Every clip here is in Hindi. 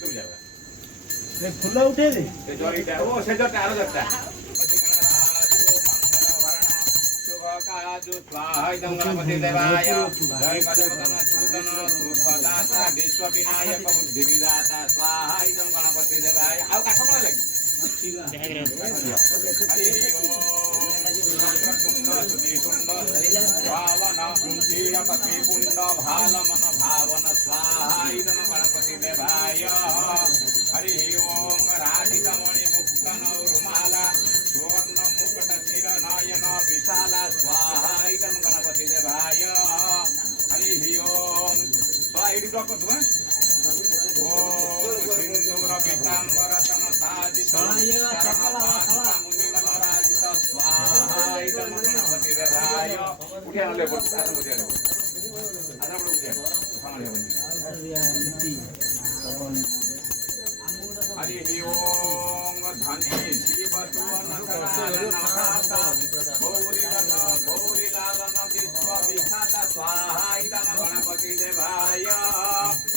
भितर जाबा ए फूल उठे दे से जोरीटा ओ से जोटा आरो जोटा काजु स्वाहा गणपति देवाय जय कदम सूदन सुफदाता विश्व विनायक बुद्धि विदाता स्वाहा गणपति देवाय आ काठ पड़ा लगी श्रीपति पुंड भाल मन भावन स्वाहा गणपति देवाय हरि ओम राधिकमणि मुक्तन रुमाला सुवर्ण मुकुट शिर नयन विशाला स्वाहा गणपति देवाय हरि ओम सिंदूर पीतांबर तन साजित मुनिमराजित स्वाहा गणपति देवाय उठे आले बोल आसन उठे आले आसन उठे सामने हरि ओम धनी शिव सुवन गौरी लालन विश्व विख्यात स्वाहा गणपति देवाय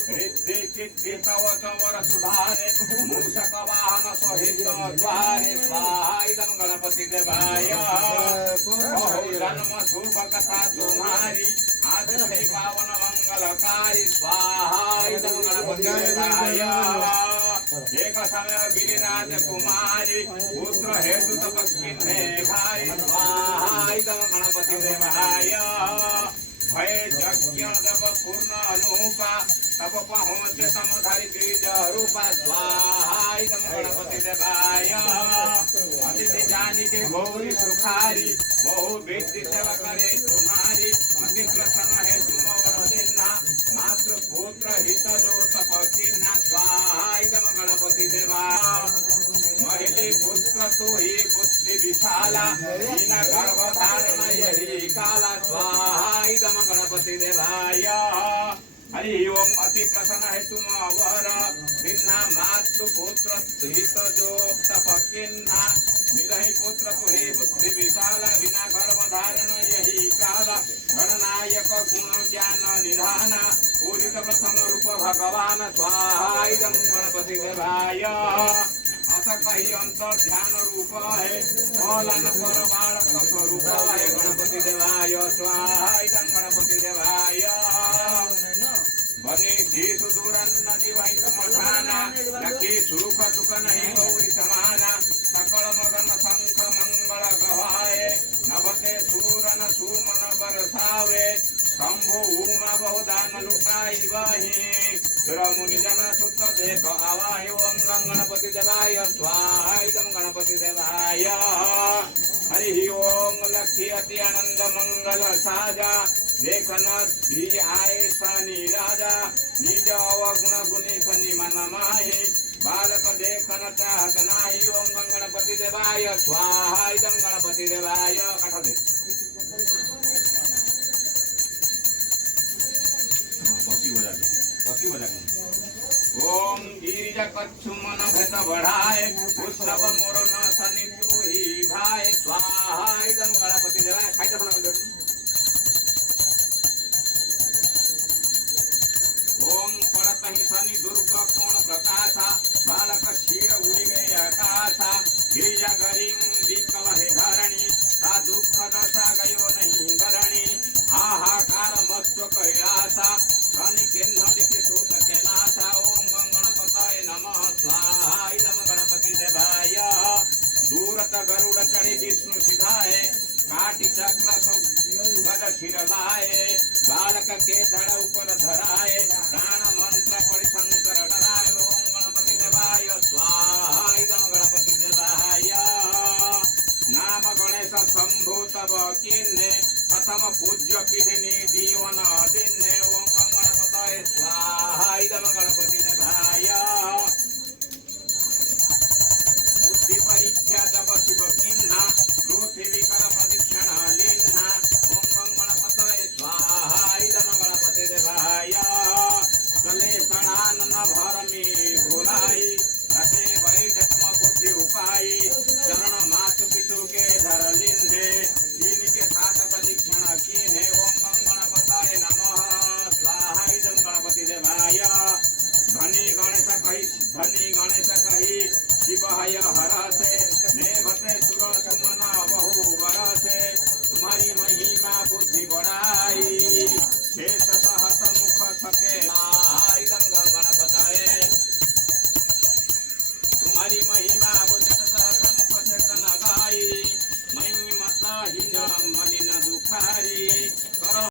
रिद्धि सिद्धि तव तवर सुधारे मूषक वाहन सहित द्वारे स्वाहा गणपति देवाय जन्म शुभ कथा तुम्हारी आज पावन मंगलकारी स्वाहा गणपति देवाय एक समय गिरिराज कुमारी पुत्र हेतु तपस्विन्हे भाई स्वाहा गणपति देवाय भय यज्ञ जब पूर्ण अनुपा तब पहुँचे समधारी द्विज रूपा स्वाहा गणपति देवाय अतिथि जानी के गौरी सुखारी बहु विधि सेवा करे तुम्हारी अति प्रसन्न है तुम वरदिना मातृ पुत्र हित जो तपस्विना स्वाहा गणपति देवाय महिले पुत्र तो ही बुद्धि विशाला बिना गर्भ धारण यही काला स्वाहा गणपति देवाय हरि ओम अति प्रसन्न है तुम अवर दिना मातु पुत्र हित जो तपकिन्ना मिलहि पुत्र तुहि बुद्धि विशाला बिना गर्भ धारण यही काला गणनायक गुण ज्ञान निधाना पूजित प्रथम रूप भगवान स्वाहा गणपति देवाय अथ कही अंतर ध्यान रूप है फलन पर बालक स्वरूप है गणपति देवाय स्वाहा गणपति देवाय बने देशु दूरन्न जीवाई समठाना लखी सुख सुख नहीं गौरी समाना सकल मगन शंख मंगल गवाए नभते सूरन सुमन बरसावे शंभु उमा बहुदान लुटाई वही मुनि जन सुत देख आवाहि ओम गणपति देवाय स्वाहा गणपति देवाय हरि ओम लक्ष्मी अति आनंद मंगल साजा देखना भी आए शनि राजा निज अवगुण गुणी शनि मन माहि बालक देखन चाहत नाही ओम गणपति देवाय स्वाहा गणपति देवाय काठ दे बसी बजा ओम गिरिजा कच्छु मन भेद बढ़ाए उत्सव मोर न शनि तू ही भाई स्वाहा गणपति देवाय खाइता फल ओम परतहि शनि दुर्ग कोण प्रकाशा बालक क्षीर उड़ी गए आकाशा गिरिजा गरिम विकल है धरणी ता दुख दशा गयो नहीं धरणी हाहाकार मस्त कैलासा शनि केन्द्र लिखि सूत कैलासा ओम गणपतये नमः स्वाहा गणपति देवाय दूरत गरुड़ चढ़ी विष्णु सिधाए काटी चक्र गद शिर लाए बालक के धड़ ऊपर धराए प्राण मंत्र पढ़ि शंकर डराए ओम गणपति देवाय स्वाहा गणपति देवाय नाम गणेश शंभु तब किन्ने प्रथम पूज्य पिधिनी दीवन दिन्ने ओम गणपतये स्वाहा गणपति देवाय बुद्धि परीक्षा जब शिव किन्ना पृथ्वी कर प्रदक्षिण लिन्ना ओम गणपतये स्वाहा गणपति देवाय कलेशणान न भरमी भुलाई रथे वैठम बुद्धि उपाई चरण मातु पितु के धर लिन्धे तीन के साथ प्रदक्षिण कीन्हे ओम गणपतये नमः स्वाहा गणपति देवाय धनी गणेश कही धनी गणेश कही शिव हय हरसे नेभते सुर सुमना बहु बरसे तुम्हारी महिमा बुद्धि बढ़ाई शेष सहस मुख सके इदं गणपतये तुम्हारी महिमा बुद्धि सहस मुख सके नगाई महिमत हिजम मलिन दुखारी करो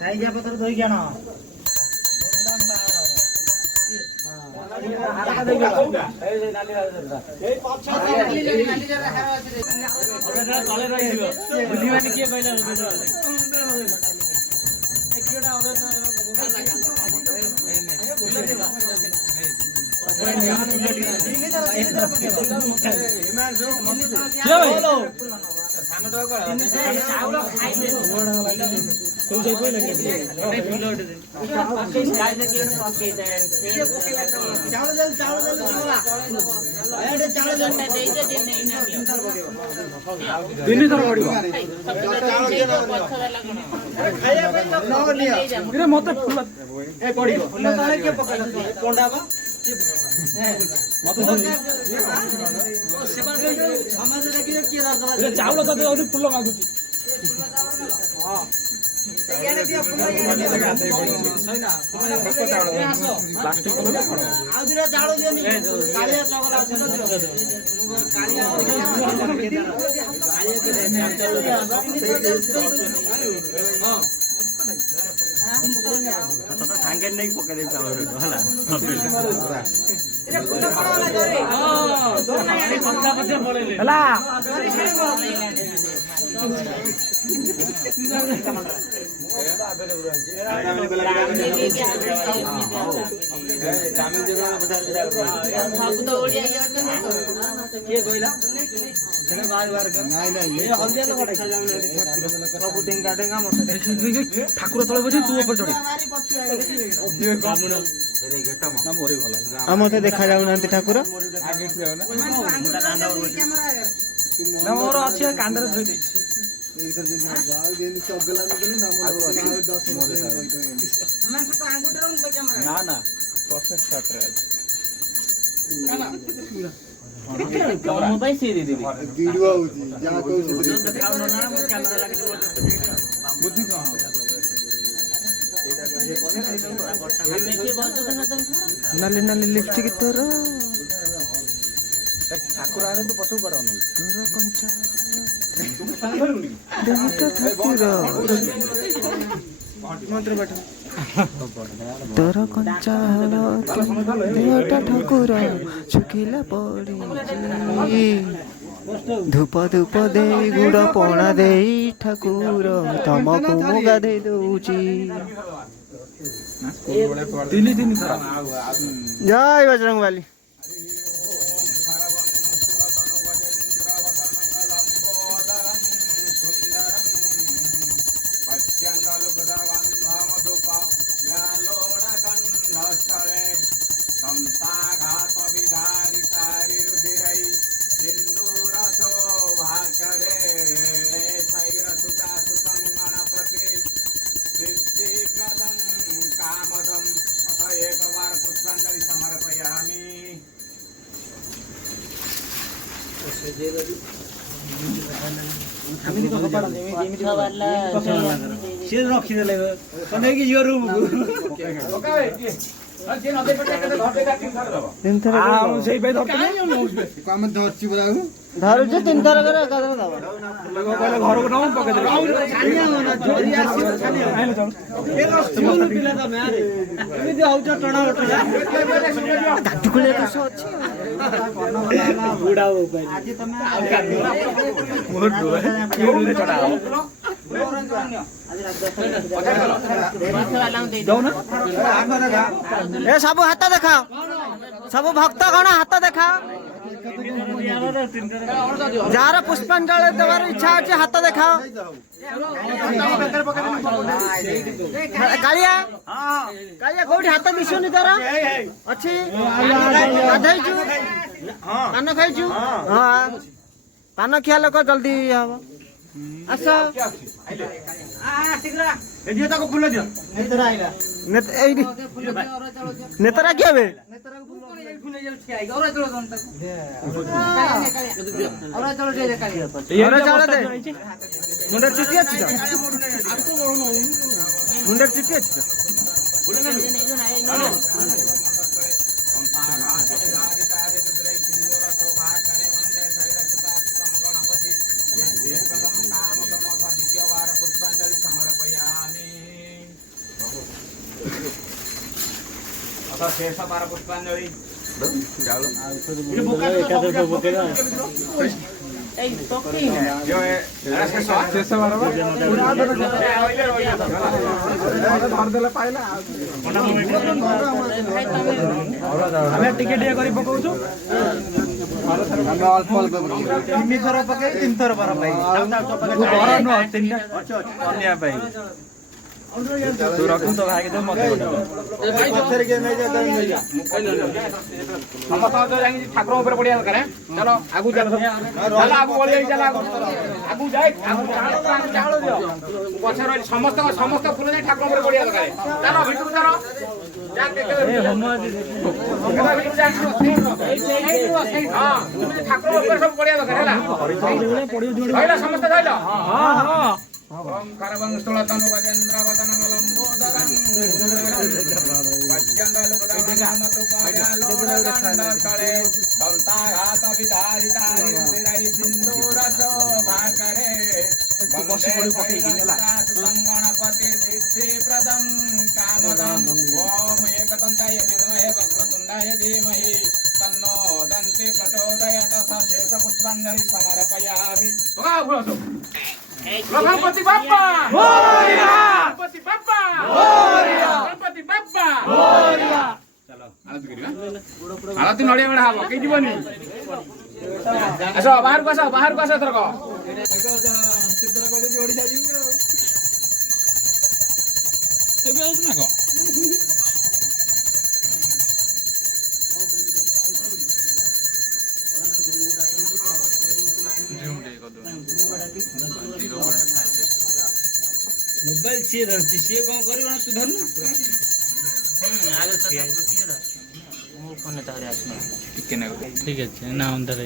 ଖାଇଯିବା ପତ୍ର ଧୋଇକି ଆଣ କିଏ ଚାଉଳ ଫୁଲ ମାଗୁଛି ସାଙ୍ଗେ ନେଇକି ପକେଇ ଦେଇ ଚାଉଳ ହେଲା ଠାକୁର ତଳେ ବସି ତୁ ଉପରେ ଚଢି मत देखा जाऊ ना ठाकुर ମୋର ଅଛି କାନ୍ଧରେ ଧୋଇ ଦେଇଛି ନା ନା ପରଫେକ୍ଟ ଶଟ୍ ରେ ମୋ ପାଇଁ ସିଏ ଦେଇ ଦେବି ଭିଡିଓ ହଉଛି ଯାହା କହୁଛି ବୁଦ୍ଧି କଣ नाली नाली लिपस्टिक तोर ठाकुर आने तू पछू पड़ तोर कंचा देहटा ठाकुर मंत्र पाठ तोर कंचा देहटा ठाकुर सुखिला पड़ी धूप धूप दे गुड़ पणा दे ठाकुर तमको मु गाधे दउची जय बजरंग वाली रखीदे धरुचे तीन थर घर सब हाथ देखा सब भक्त गण हाथ देखा जार पुष्पांजलि देवार इच्छा अच्छे हाथ देखाओ कालिया कालिया कोठी हाथ दिसुनी तार अच्छी गाधैछु पान खाइछु हां पान खिया लोक जल्दी हब आस नेतरा किए बे मुंडर चुटी अच्छी मुंडर चुटी अच्छी शेष बार पुष्पांजलि तू रखू तो भाई तो मत ठाकुर ऊपर बढ़िया दरकार चलो आगू चलो चलो आगू बढ़िया चलो आगू जाए चावल दियो पछर समस्त समस्त फूल जाए ठाकुर ऊपर बढ़िया दरकार चलो भितरु चलो जा देखे हां ठाकुर ऊपर सब बढ़िया दरकार हैला समस्त जाइलो हां हां ओम करवं स्तुलतनु वजेन्द्र वदनमलं बोधरं पश्चंदलुकदामतु कार्यालोडकाण्डकरे संताघात विदारितारि सिरै सिन्दूरसो भाकरे बसी पड़ी पके किनेला गणपति सिद्धिप्रदं कामदं ओम एकदन्ताय विद्महे वक्रतुण्डाय धीमहि तन्नो दन्ति प्रचोदयात् शेष पुष्पांजलि समर्पयामि गणपति बाप्पा मोरया गणपति बाप्पा मोरया गणपति बाप्पा मोरया चलो आरती करिवा आरती नडिया बडा हबो के जीवनी आसो बाहर को आसो तरक चित्र को जोड़ी जाजी एबे आउस ना को मोबाइल सी धरती सी कौन करियो ना तू धर आगे तक मो फोन तारे आसना ठीक है ना अंदर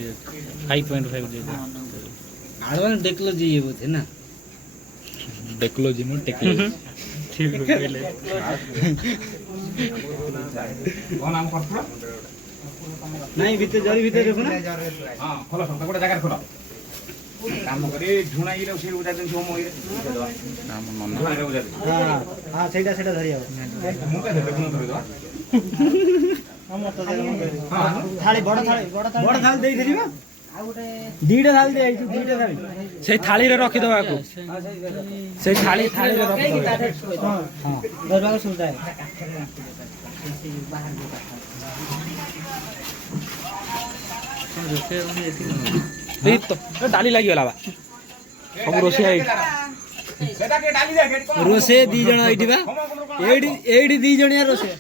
5.5 दे आडवान टेक्नोलॉजी ये बोथे ना टेक्नोलॉजी नो टेक्नोलॉजी ठीक बोले कौन नाम करथुला नहीं भीतर जरी भीतर देखो ना हां खोलो सब गोटे जगह खोलो काम करे झुणाइले उसे उजा दिन सोम होइरे नाम मन झुणाइले उजा हां हां सेटा धरिया मु का देखो न धरिदो हम तो हां थाली बड़ थाली देई देलिबा आ गोटे दीटा थाली दे आइछु दीटा थाली से थाली रे रखि दबा को से थाली रे रखि हां हां दरबार को सुनता है बाहर तो डाली लगी गला बा सब रोसे आई सेटा के डाली दे गेट को रोसे दी जण आइठी बा एडी दी जणिया रोसे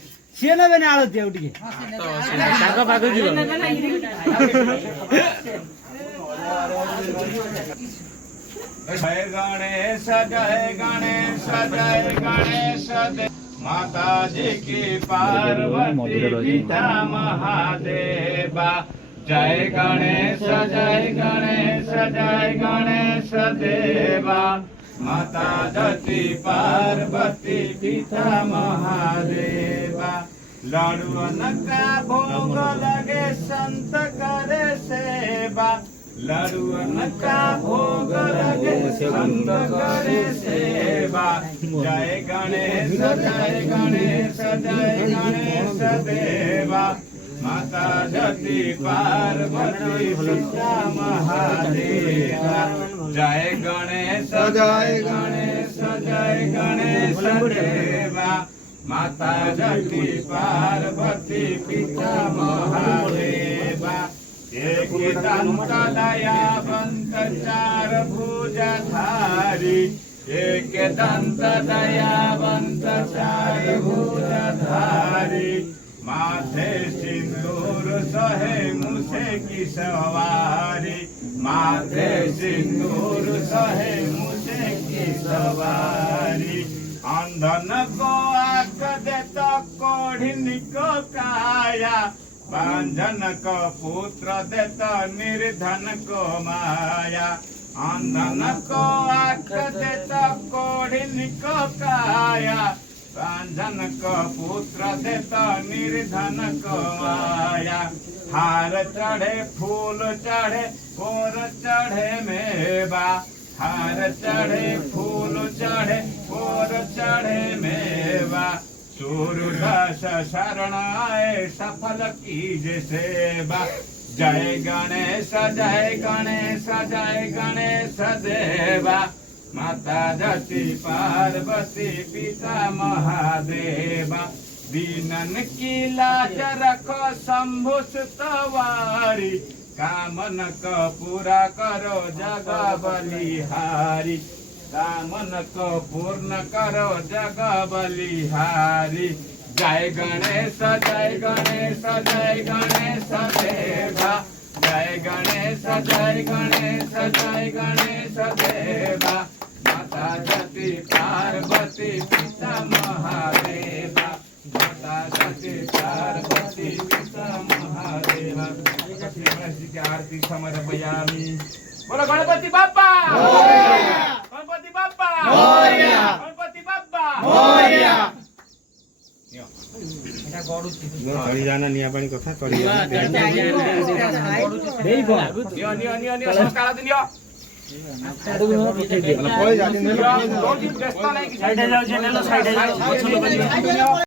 से न बने आळती आउटी के ताका पाको जीव जय गणेश दे माता जी की पार्वती पिता महादेवा जय गणेश देवा माता जति पार्वती पिता महादेवा लाडुअन का भोग लगे संत करे सेवा लाडुअन का भोग लगे संत करे सेवा जय गणेश देवा माता जति पार्वती पिता महादेवा जय गणेश देवा माता जति पार्वती पिता महादेवा एक दंत दयावंत चार भुजधारी एक दंत दयावंत चार भुजधारी माथे सिंदूर सहे मुसे की सवारी माथे सिंदूर सहे मुसे की सवारी अंधन को आंख देता कोढ़िन को काया बांधन को पुत्र देता निर्धन को माया अंधन को आंख देता कोढ़िन को काया बांधन को पुत्र देता निर्धन को माया हार चढ़े फूल चढ़े और चढ़े मेवा हार चढ़े फूल चढ़े और चढ़े मेवा सूरदास शरण आए सफल कीजे सेवा जय गणेश जय गणेश जय गणेश देवा माता जति पार्वती पिता महादेवा दीनन की लाज रखो शंभु सुतवारी कामन को पूरा करो जग बलिहारी कामन को पूर्ण करो जग बलिहारी जय गणेश जय गणेश जय गणेश देवा जय गणेश जय गणेश जय गणेश देवा माता जति पार्वती पिता महादेवा माता जति पार्वती पिता महादेवा श्री गणेश जी की आरती समर्पयामि बोलो गणपति बाप्पा गणपति बाप्पा गणपति बाप्पा चली जाना निया पानी कथा चली जाना व्यस्त नहीं